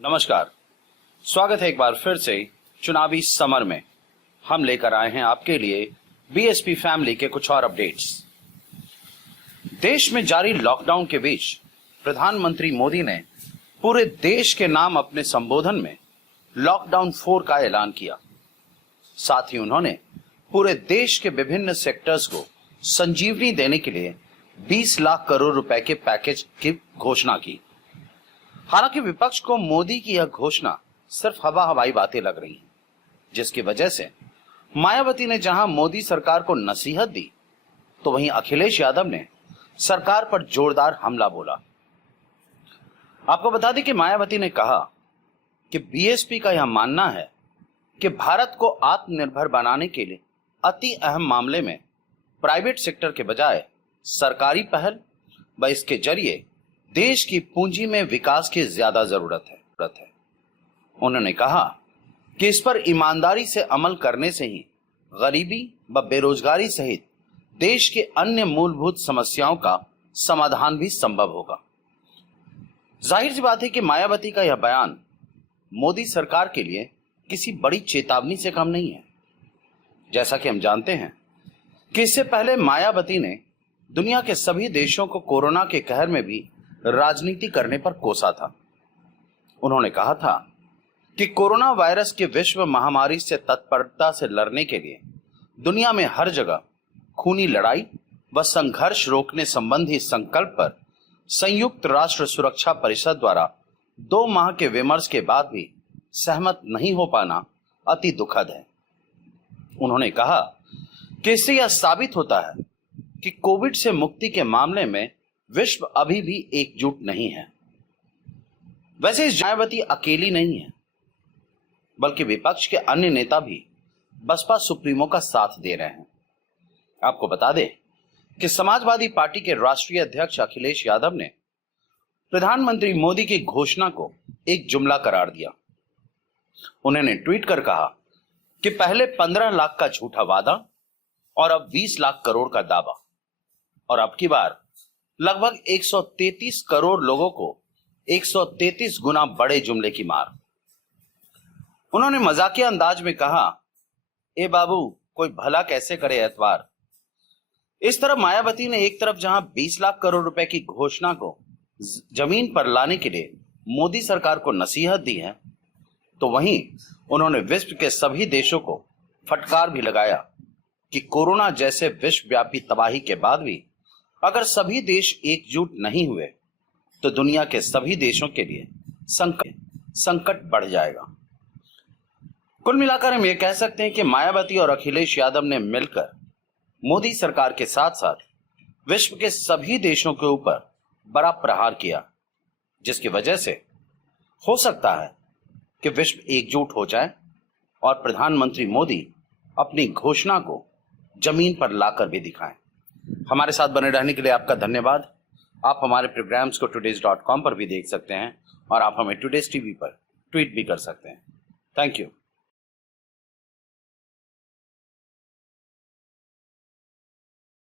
नमस्कार, स्वागत है एक बार फिर से चुनावी समर में। हम लेकर आए हैं आपके लिए बीएसपी फैमिली के कुछ और अपडेट्स। देश में जारी लॉकडाउन के बीच प्रधानमंत्री मोदी ने पूरे देश के नाम अपने संबोधन में लॉकडाउन 4 का ऐलान किया। साथ ही उन्होंने पूरे देश के विभिन्न सेक्टर्स को संजीवनी देने के लिए 20 लाख करोड़ रुपए के पैकेज की घोषणा की। हालांकि विपक्ष को मोदी की यह घोषणा सिर्फ हवाई बातें लग रही हैं, जिसकी वजह से मायावती ने जहां मोदी सरकार को नसीहत दी, तो वहीं अखिलेश यादव ने सरकार पर जोरदार हमला बोला। आपको बता दें कि मायावती ने कहा कि बीएसपी का यह मानना है कि भारत को आत्मनिर्भर बनाने के लिए अति अहम मामले में प्राइवेट सेक्टर के बजाय सरकारी पहल व इसके जरिए देश की पूंजी में विकास की ज्यादा जरूरत है। उन्होंने कहा कि इस पर ईमानदारी से अमल करने से ही गरीबी व बेरोजगारी सहित देश के अन्य मूलभूत समस्याओं का समाधान भी संभव होगा। जाहिर सी बात है कि मायावती का यह बयान मोदी सरकार के लिए किसी बड़ी चेतावनी से कम नहीं है। जैसा कि हम जानते हैं कि इससे पहले मायावती ने दुनिया के सभी देशों को कोरोना के कहर में भी राजनीति करने पर कोसा था। उन्होंने कहा था कि कोरोना वायरस के विश्व महामारी से तत्परता से लड़ने के लिए दुनिया में हर जगह खूनी लड़ाई व संघर्ष रोकने संबंधी संकल्प पर संयुक्त राष्ट्र सुरक्षा परिषद द्वारा 2 माह के विमर्श के बाद भी सहमत नहीं हो पाना अति दुखद है। उन्होंने कहा कि इससे यह साबित होता है कि कोविड से मुक्ति के मामले में विश्व अभी भी एकजुट नहीं है। वैसे इस मायावती अकेली नहीं है, बल्कि विपक्ष के अन्य नेता भी बसपा सुप्रीमो का साथ दे रहे हैं। आपको बता दें कि समाजवादी पार्टी के राष्ट्रीय अध्यक्ष अखिलेश यादव ने प्रधानमंत्री मोदी की घोषणा को एक जुमला करार दिया। उन्होंने ट्वीट कर कहा कि पहले 15 लाख का झूठा वादा और अब 20 लाख करोड़ का दावा, और अब की बार लगभग 133 करोड़ लोगों को 133 गुना बड़े जुमले की मार। उन्होंने मजाकिया अंदाज में कहा, ए बाबू कोई भला कैसे करे एतवार। इस तरह मायावती ने एक तरफ जहां 20 लाख करोड़ रुपए की घोषणा को जमीन पर लाने के लिए मोदी सरकार को नसीहत दी है, तो वहीं उन्होंने विश्व के सभी देशों को फटकार भी लगाया कि कोरोना जैसे विश्वव्यापी तबाही के बाद भी अगर सभी देश एकजुट नहीं हुए तो दुनिया के सभी देशों के लिए संकट बढ़ जाएगा। कुल मिलाकर हम ये कह सकते हैं कि मायावती और अखिलेश यादव ने मिलकर मोदी सरकार के साथ साथ विश्व के सभी देशों के ऊपर बड़ा प्रहार किया, जिसकी वजह से हो सकता है कि विश्व एकजुट हो जाए और प्रधानमंत्री मोदी अपनी घोषणा को जमीन पर लाकर भी दिखाएं। हमारे साथ बने रहने के लिए आपका धन्यवाद। आप हमारे प्रोग्राम्स को today's.com पर भी देख सकते हैं और आप हमें टुडेज टीवी पर ट्वीट भी कर सकते हैं। Thank you.